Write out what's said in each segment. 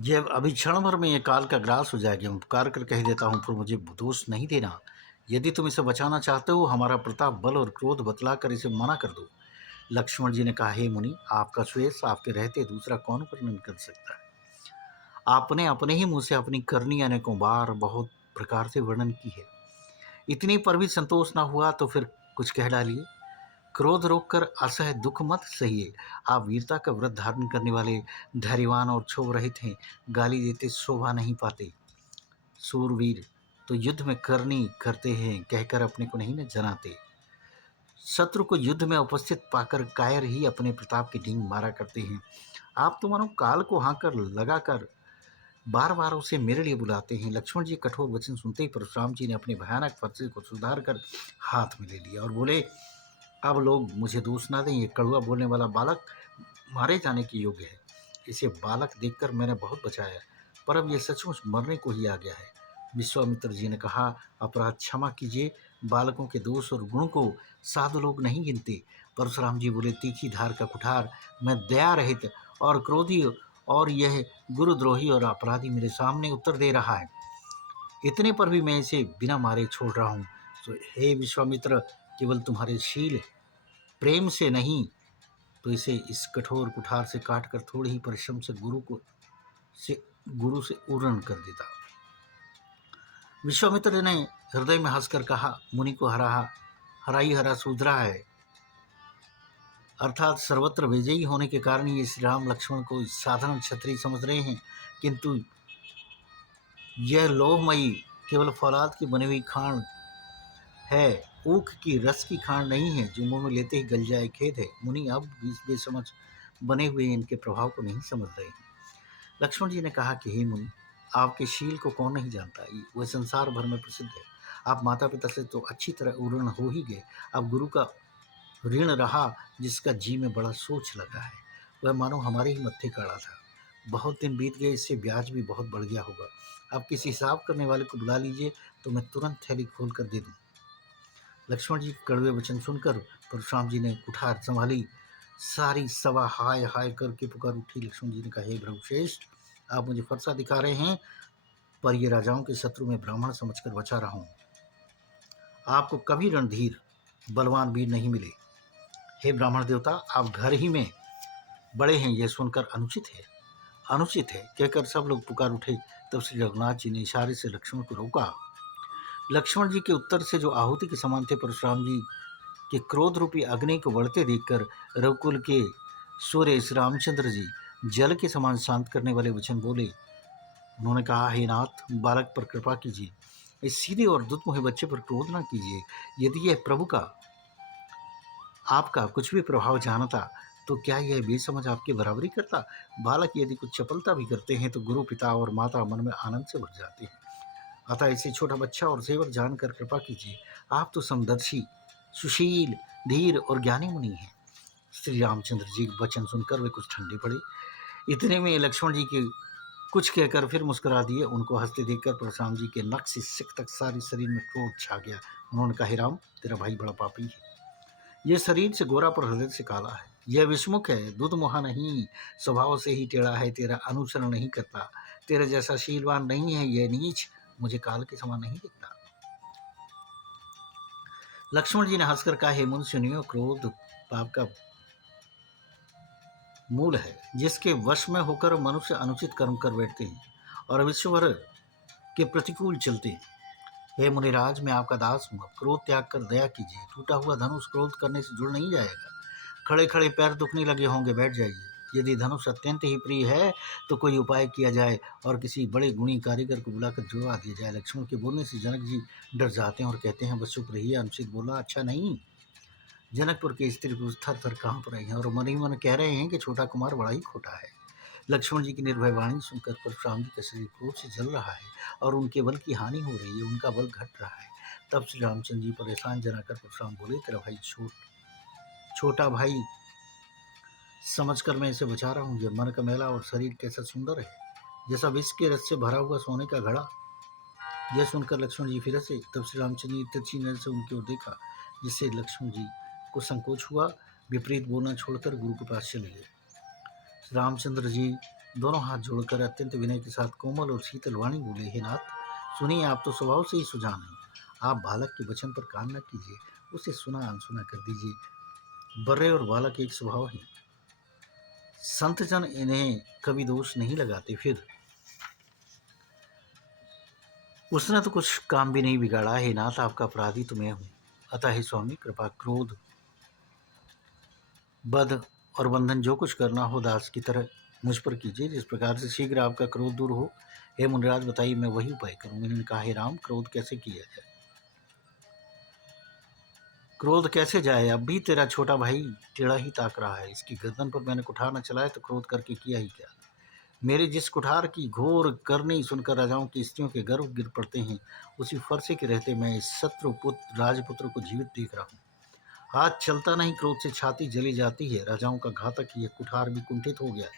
जब अभी क्षण भर में ये काल का ग्रास हो जाएगा, मैं पुकार कर कह देता हूँ, पर मुझे दोष नहीं देना। यदि तुम इसे बचाना चाहते हो, हमारा प्रताप, बल और क्रोध बतलाकर इसे मना कर दो। लक्ष्मण जी ने कहा, हे मुनि, आपका श्वेश आपके रहते दूसरा कौन वर्णन कर सकता है। आपने अपने ही मुंह से अपनी करनी अनेकों बार बहुत प्रकार से वर्णन की है। इतनी पर भी संतोष ना हुआ तो फिर कुछ कह डालिए। क्रोध रोककर असह दुख मत सहिए। आप वीरता का व्रत धारण करने वाले, धैर्यवान और क्षोभ रहित हैं। गाली देते शोभा नहीं पाते। सूरवीर तो युद्ध में करनी करते हैं, कहकर अपने को नहीं न जनाते। शत्रु को युद्ध में उपस्थित पाकर कायर ही अपने प्रताप की डींग मारा करते हैं। आप तो मानो काल को हांकर लगाकर बार बार उसे मेरे लिए बुलाते हैं। लक्ष्मण जी कठोर वचन सुनते ही परशुराम जी ने अपने भयानक फरसे को सुधार कर हाथ में ले लिया और बोले, अब लोग मुझे दोष ना दें, ये कड़वा बोलने वाला बालक मारे जाने के योग्य है। इसे बालक देखकर मैंने बहुत बचाया, पर अब ये सचमुच मरने को ही आ गया है। विश्वामित्र जी ने कहा, अपराध क्षमा कीजिए। बालकों के दोष और गुण को साधु लोग नहीं गिनते। परशुराम जी बोले, तीखी धार का कुठार, मैं दया रहित और क्रोधी, और यह गुरुद्रोही और अपराधी मेरे सामने उत्तर दे रहा है। इतने पर भी मैं इसे बिना मारे छोड़ रहा हूँ। तो हे विश्वामित्र, केवल तुम्हारे शील प्रेम से नहीं, तो इसे इस कठोर कुठार से काटकर थोड़े ही परिश्रम से गुरु से उरण कर देता। विश्वामित्र ने हृदय में हंसकर कहा, मुनि को हराई हरा सुधरा है। अर्थात सर्वत्र विजयी होने के कारण ये श्री राम लक्ष्मण को साधारण क्षत्रिय समझ रहे हैं, किंतु यह लोभमयी केवल फौलाद की बनी हुई खांड है, ऊख की रस की खांड नहीं है जो मुंह में लेते ही गल जाए। खेद है, मुनि अब इस बेसमझ बने हुए इनके प्रभाव को नहीं समझ रहे हैं। लक्ष्मण जी ने कहा कि हे मुनि, आपके शील को कौन नहीं जानता, वह संसार भर में प्रसिद्ध है। आप माता पिता से तो अच्छी तरह उऋण हो ही गए, अब गुरु का ऋण रहा जिसका जी में बड़ा सोच लगा है, वह मानो हमारे ही मत्थे का अड़ा था। बहुत दिन बीत गए, इससे ब्याज भी बहुत बढ़ गया होगा। अब किसी हिसाब करने वाले को बुला लीजिए तो मैं तुरंत थैली खोल कर दे दूँ। लक्ष्मण जी के कड़वे वचन सुनकर परशुराम जी ने कुठार संभाली। सारी सभा हाय हाय करके पुकार उठी। लक्ष्मण जी ने कहा, हे भ्रभुश्रेष्ठ, आप मुझे फरसा दिखा रहे हैं, पर ये राजाओं के शत्रु में ब्राह्मण समझकर बचा रहा हूँ। आपको कभी रणधीर बलवान वीर नहीं मिले। हे ब्राह्मण देवता, आप घर ही में बड़े हैं, यह सुनकर अनुचित है कहकर सब लोग पुकार उठे। तब श्री रघुनाथ जी ने इशारे से लक्ष्मण को रोका। लक्ष्मण जी के उत्तर से जो आहुति के समान थे, परशुराम जी के क्रोध रूपी अग्नि को बढ़ते देखकर रघुकुल के सूर्य श्री रामचंद्र जी जल के समान शांत करने वाले वचन बोले। उन्होंने कहा, हे नाथ, बालक पर कृपा कीजिए, इस सीधे और दुधमुहे बच्चे पर क्रोध न कीजिए। यदि यह प्रभु का आपका कुछ भी प्रभाव जानता तो क्या यह बेसमझ आपकी बराबरी करता। बालक यदि कुछ चपलता भी करते हैं तो गुरु, पिता और माता मन में आनंद से भर जाते हैं। अतः इसे छोटा बच्चा और सेवक जानकर कृपा कीजिए। आप तो समदर्शी, सुशील, धीर और ज्ञानी मुनि हैं। श्री रामचंद्र जी के वचन सुनकर वे कुछ ठंडे पड़े। इतने में लक्ष्मण जी के कुछ कहकर फिर मुस्कुरा दिए। उनको हंसते देखकर परशुराम जी के नख से सिक तक सारे शरीर में क्रोध छा गया। उन्होंने कहा, हे राम, तेरा भाई बड़ा पापी है। यह शरीर से गोरा पर हृदय से काला है। यह विषमुख है, दूध मुहा नहीं, स्वभाव से ही टेढ़ा है, तेरा अनुसरण नहीं करता, तेरे जैसा शीलवान नहीं है। यह नीच मुझे काल के समान नहीं दिखता। लक्ष्मण जी ने हंसकर कहा, हे मुनि सुनियो, क्रोध पाप का मूल है, जिसके वश में होकर मनुष्य अनुचित कर्म कर बैठते हैं और विश्व भर के प्रतिकूल चलते हैं। हे मुनिराज, मैं आपका दास हूँ, अब क्रोध त्याग कर दया कीजिए। टूटा हुआ धनुष क्रोध करने से जुड़ नहीं जाएगा। खड़े खड़े पैर दुखने लगे होंगे, बैठ जाइए। यदि धनुष अत्यंत ही प्रिय है तो कोई उपाय किया जाए और किसी बड़े गुणी कारीगर को बुलाकर जुड़वा दिया जाए। लक्ष्मण के बोलने से जनक जी डर जाते हैं और कहते हैं, बस चुप रहिए, अनुचित बोलना अच्छा नहीं। जनकपुर के स्त्री पुरुष थर थर कांप रहे हैं और मन ही मन कह रहे हैं कि छोटा कुमार बड़ा ही खोटा है। लक्ष्मण जी की निर्भय वाणी सुनकर परशुराम जी का शरीर क्रोध से जल रहा है और उनके बल की हानि हो रही है, उनका बल घट रहा है। तब श्री रामचंद्र जी परेशान जनाकर परशुराम बोले, तेरा भाई छोटा भाई समझकर मैं इसे बचा रहा हूँ। जब मन का मेला और शरीर कैसा सुंदर है, जैसा विष के रस से भरा हुआ सोने का घड़ा। यह सुनकर लक्ष्मण जी फिर से। तब श्री रामचंद्र जी तिरछी नजर से उनकी ओर देखा, जिससे लक्ष्मण जी को संकोच हुआ। विपरीत बोलना छोड़कर गुरु के पास चले गए। रामचंद्र जी दोनों हाथ जोड़कर अत्यंत विनय के साथ कोमल और शीतल वाणी बोले, हे नाथ, सुनिए, आप तो स्वभाव से ही सुजान हैं। आप बालक के वचन पर कान न कीजिए, उसे सुना अनसुना कर दीजिए। बर्रे और बालक एक स्वभाव है। संत जन इन्हें कभी दोष नहीं लगाते। फिर उसने तो कुछ काम भी नहीं बिगाड़ा। हे नाथ, आपका अपराधी तो मैं हूँ। अतः हे स्वामी, कृपा, क्रोध, बध और बंधन जो कुछ करना हो दास की तरह मुझ पर कीजिए, जिस प्रकार से शीघ्र आपका क्रोध दूर हो। हे मुनिराज, बताइए, मैं वही उपाय करूँ। इन्होंने कहा, हे राम, क्रोध कैसे किया जाए? क्रोध कैसे जाए? अब भी तेरा छोटा भाई टेढ़ा ही ताक रहा है। इसकी गर्दन पर मैंने कुठार न चलाया तो क्रोध करके किया ही क्या? मेरे जिस कुठार की घोर करनी सुनकर राजाओं की स्त्रियों के गर्भ गिर पड़ते हैं, उसी फरसे के रहते मैं इस शत्रु पुत्र राजपुत्र को जीवित देख रहा हूँ। हाथ चलता नहीं, क्रोध से छाती जली जाती है। राजाओं का घातक यह कुठार भी कुंठित हो गया,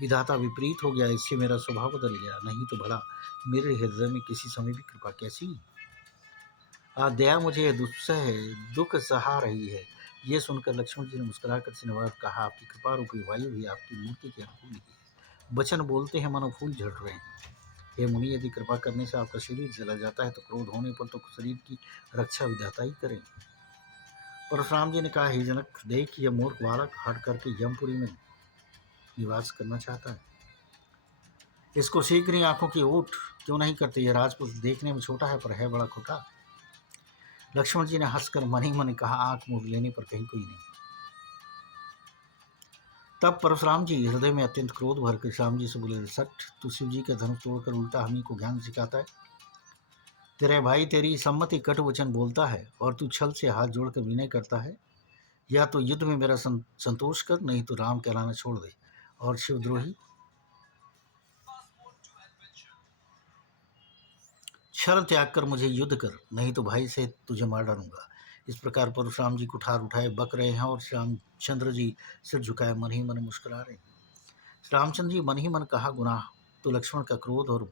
विधाता विपरीत हो गया, इससे मेरा स्वभाव बदल गया। नहीं तो भला मेरे हृदय में किसी समय भी कृपा कैसी? दया मुझे दुस्सह है, दुख सहा रही है। ये सुनकर लक्ष्मण जी ने मुस्कुराकर सिनेवाद कहा, आपकी कृपा रूपी वायु भी आपकी मूर्ति के अनुकूल ही है। वचन बोलते हैं मानो फूल झड़ रहे हैं। हे मुनि, यदि कृपा करने से आपका शरीर जला जाता है तो क्रोध होने पर तो शरीर की रक्षा विधाता ही करें। परशुराम जी ने कहा, हे जनक, देख, यह मूर्ख बालक हट करके यमपुरी में निवास करना चाहता है। इसको शीघ्र ही आंखों की ओट क्यों नहीं करते? यह राजपुत्र देखने में छोटा है पर है बड़ा खोटा। लक्ष्मण जी ने हंसकर मन ही मन कहा, आंख मूंद लेने पर कहीं कोई नहीं। तब परशुराम जी हृदय में अत्यंत क्रोध भरकर श्याम जी से बोले, सठ, तू शिव जी का धनुष तोड़कर उल्टा हम ही को ज्ञान सिखाता है। तेरे भाई तेरी सम्मति कटु वचन बोलता है और तू छल से हाथ जोड़कर विनय करता है। या तो युद्ध में मेरा संतोष कर, नहीं तो राम कहलाना छोड़ दे। और शिवद्रोही, छल त्याग कर मुझे युद्ध कर, नहीं तो भाई से तुझे मार डालूंगा। इस प्रकार परशुराम जी कुठार उठाए बक रहे हैं और रामचंद्र जी सिर झुकाए मन ही मन मुस्कुरा रहे हैं। रामचंद्र जी मन ही मन कहा, गुनाह तो लक्ष्मण का क्रोध और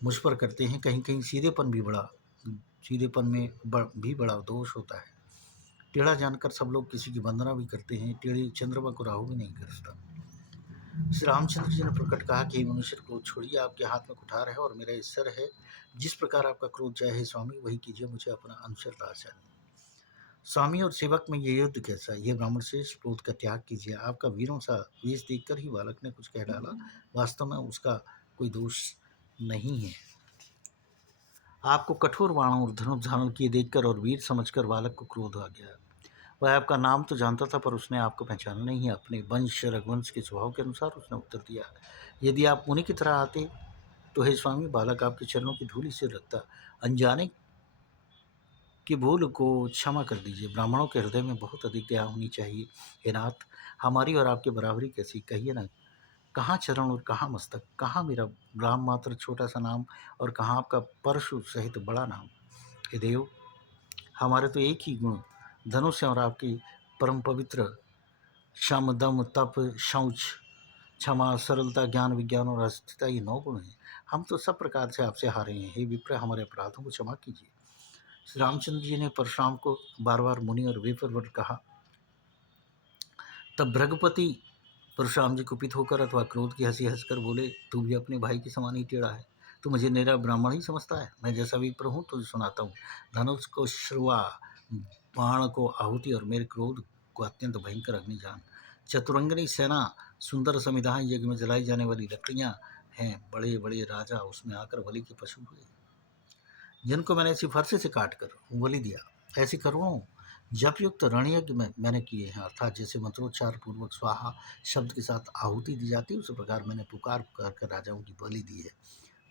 मुझ पर करते हैं। कहीं कहीं सीधेपन में भी बड़ा दोष होता है। टेढ़ा जानकर सब लोग किसी की वंदना भी करते हैं। टेढ़े चंद्रमा को राहु भी नहीं करता। श्री रामचंद्र जी ने प्रकट कहा कि मनुष्य क्रोध छोड़िए, आपके हाथ में कुठार है और मेरा ये सर है। जिस प्रकार आपका क्रोध चाहे हे स्वामी, वही कीजिए, मुझे अपना अनुसर दास चाहिए। स्वामी और सेवक में ये युद्ध कैसा? ये ब्राह्मण श्रेष्ठ, क्रोध का त्याग कीजिए। आपका वीरों सा वेश देखकर ही बालक ने कुछ कह डाला, वास्तव में उसका कोई दोष नहीं है। आपको कठोर बाणों और धनुष धारण किए देखकर और वीर समझकर बालक को क्रोध आ गया। वह आपका नाम तो जानता था, पर उसने आपको पहचाना नहीं है। अपने वंश रघुवंश के स्वभाव के अनुसार उसने उत्तर दिया, यदि आप मुनि की तरह आते तो हे स्वामी, बालक आपके चरणों की धूलि से रखता। अनजाने की भूल को क्षमा कर दीजिए। ब्राह्मणों के हृदय में बहुत अधिक दया होनी चाहिए। हे नाथ, हमारी और आपकी बराबरी कैसी? कहिए ना, कहाँ चरण और कहाँ मस्तक, कहाँ मेरा राम मात्र छोटा सा नाम और कहाँ आपका परशु सहित बड़ा नाम? हे देव, हमारे तो एक ही गुण धनुष है और आपकी परम पवित्र शम, दम, तप, शौच, क्षमा, सरलता, ज्ञान, विज्ञान और अस्थिरता, ये 9 गुण हैं। हम तो सब प्रकार से आपसे हारे हैं। हे विप्र, हमारे अपराधों को क्षमा कीजिए। श्री रामचंद्र जी ने परशुराम को बार बार मुनि और विप्रवर कहा। तब भृगुपति परशुराम जी कुपित होकर अथवा क्रोध की हंसी हंसकर बोले, तू भी अपने भाई के समान ही टेढ़ा है। तू मुझे मेरा ब्राह्मण ही समझता है। मैं जैसा विप्र हूँ तुझे सुनाता हूँ। धनुष को श्रुआ, बाण को आहुति और मेरे क्रोध को अत्यंत भयंकर अग्निजान। चतुरंगनी सेना, सुंदर संविधान, यज्ञ में जलाई जाने वाली लकड़ियां हैं। बड़े बड़े राजा उसमें आकर बलि के पशु हुए, जिनको मैंने इसी फरसे से काट कर बलि दिया। ऐसी करोड़ों जपयुक्त रणयज्ञ में मैंने किए हैं, अर्थात जैसे मंत्रोच्चार पूर्वक स्वाहा शब्द के साथ आहुति दी जाती है, उसी प्रकार मैंने पुकार पुकार कर राजाओं की बलि दी है।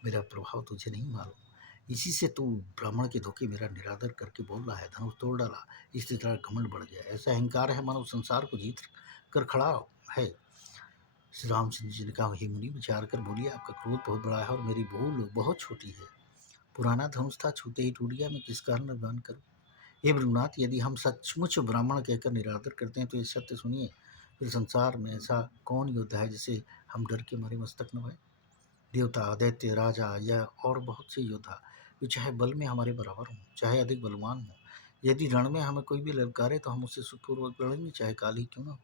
मेरा प्रभाव तुझे नहीं मालूम, इसी से तू ब्राह्मण के धोखे मेरा निरादर करके बोल रहा है। धनुष तोड़ डाला, इससे तेरा घमंड बढ़ गया। ऐसा अहंकार है मानो संसार को जीत कर खड़ा है। श्री रामचंद्र जी ने कहा, हे मुनि, विचार कर बोलिए, आपका क्रोध बहुत बड़ा है और मेरी भूल बहुत छोटी है। पुराना धनुष था, छूते ही टूट गया, मैं किस कारण अभिमान करूं? हे भृगुनाथ, यदि हम सचमुच ब्राह्मण कहकर निरादर करते हैं तो ये सत्य सुनिए, फिर संसार में ऐसा कौन योद्धा है जिसे हम डर के मारे मस्तक नवाएं? देवता, दैत्य, राजा या और बहुत से योद्धा, वे चाहे बल में हमारे बराबर हों, चाहे अधिक बलवान हों, यदि रण में हमें कोई भी ललकारे तो हम उससे सुखपूर्वक लड़ेंगे, चाहे काल ही क्यों ना हो।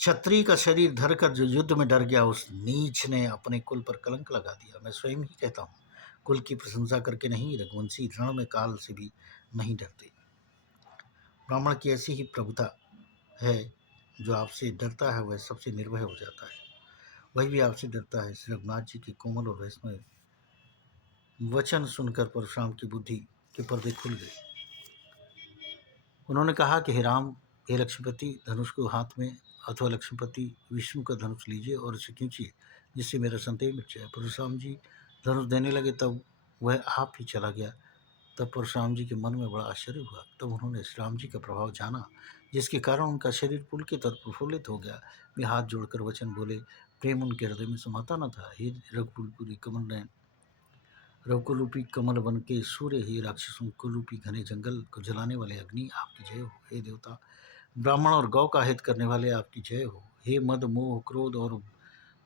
क्षत्रिय का शरीर धरकर जो युद्ध में डर गया, उस नीच ने अपने कुल पर कलंक लगा दिया। मैं स्वयं ही कहता हूँ, कुल की प्रशंसा करके नहीं, रघुवंशी रण में काल से भी नहीं डरते। ब्राह्मण की ऐसी ही प्रभुता है, जो आपसे डरता है वह सबसे निर्भय हो जाता है। वही भी आपसे डरता है। श्री रघुनाथ जी के कोमल और वैष्णव वचन सुनकर परशुराम की बुद्धि के पर्दे खुल गए। उन्होंने कहा कि हे राम, हे लक्ष्मीपति, धनुष को हाथ में अथवा लक्ष्मीपति विष्णु का धनुष लीजिए और इसे खींचिए, जिससे मेरा संदेह मिट जाए। परशुराम जी धनुष देने लगे, तब वह आप ही चला गया। तब परशुराम जी के मन में बड़ा आश्चर्य हुआ। तब उन्होंने श्री राम जी का प्रभाव जाना, जिसके कारण उनका शरीर पुलकित और प्रफुल्लित हो गया। वे हाथ जोड़कर वचन बोले, प्रेम उनके हृदय में समाता न था। हे रघुकुलपुरी कमल नयन, रघुकुलरूपी कमल वन के सूर्य, हे राक्षसों कुलरूपी घने जंगल को जलाने वाले अग्नि, आपकी जय हो। हे देवता, ब्राह्मण और गौ का हित करने वाले, आपकी जय हो। हे मद मोह क्रोध और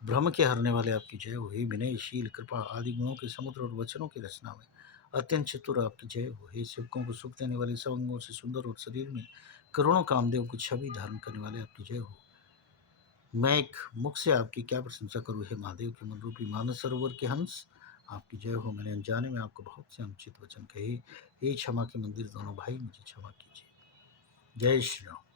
भ्रम के हरने वाले, आपकी जय हो। हे विनय शील कृपा आदि गुणों के समुद्र और वचनों की रचना में अत्यंत चतुर, आपकी जय हो। हे सेवकों को सुख देने वाले, सब अंगों से सुंदर और शरीर में करोड़ों कामदेव की छवि धारण करने वाले, आपकी जय हो। मैं एक मुख से आपकी क्या प्रशंसा करूँ, हे महादेव के मन रूपी मानस सरोवर के हंस, आपकी जय हो। मैंने अनजाने में आपको बहुत से अनुचित वचन कहे, हे क्षमा के मंदिर दोनों भाई, मुझे क्षमा कीजिए। जय श्री राम।